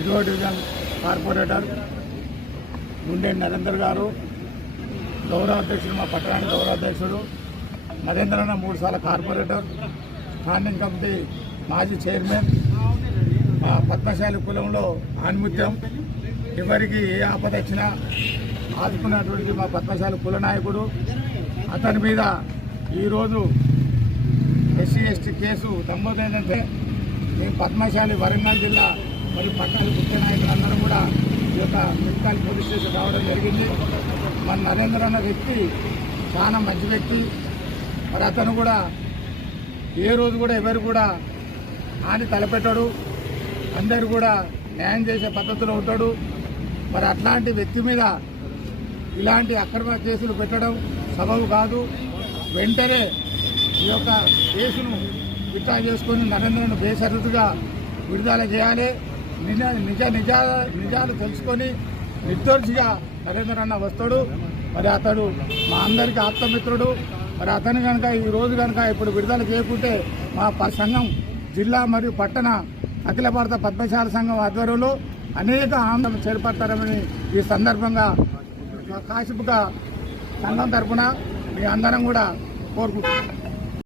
ఇరవై division corporator గుండె నరేందర్ గారు, గౌరవ అధ్యక్షుడు, మా పట్టణానికి గౌరవ అధ్యక్షుడు నరేంద్రన్న, 3 సార్ల కార్పొరేటర్, స్టాండింగ్ కమిటీ మాజీ చైర్మన్, మా పద్మశాలి కులంలో ఆణిముత్యం, ఎవరికి ఏ ఆపద వచ్చినా ఆదుకున్నటువంటి మా పద్మశాలి కుల నాయకుడు. అతని మీద ఈరోజు ఎస్సీ ఎస్టీ కేసు నమోదైందంటే మేము పద్మశాలి వరంగల్ జిల్లా మరియు పట్టణ ముఖ్య నాయకులందరూ కూడా ఈ యొక్క మెడికల్ పోలీస్ స్టేషన్ రావడం జరిగింది. మన నరేంద్ర అన్న వ్యక్తి చాలా మంచి వ్యక్తి. మరి అతను కూడా ఏ రోజు కూడా ఎవరు కూడా హాని తలపెట్టాడు, అందరు కూడా న్యాయం చేసే పద్ధతిలో ఉంటాడు. మరి అట్లాంటి వ్యక్తి మీద ఇలాంటి అక్రమ కేసులు పెట్టడం సబబు కాదు. వెంటనే ఈ యొక్క కేసును విత్డ్రా చేసుకొని నరేంద్రను బేషరతుగా విడుదల చేయాలి. నిజాలు తెలుసుకొని నిర్దోషిగా నరేంద్ర అన్న వస్తాడు. మరి అతడు మా అందరికీ ఆత్మమిత్రుడు. మరి అతను కనుక ఈరోజు కనుక ఇప్పుడు విడుదల చేయకుంటే మా సంఘం జిల్లా మరియు పట్టణ అఖిల భారత పద్మశాలి సంఘం ఆధ్వర్యంలో అనేక ఆందోళన చేపడతారని ఈ సందర్భంగా కాశీపుక సంఘం తరఫున మీ అందరం కూడా కోరుకుంటున్నాం.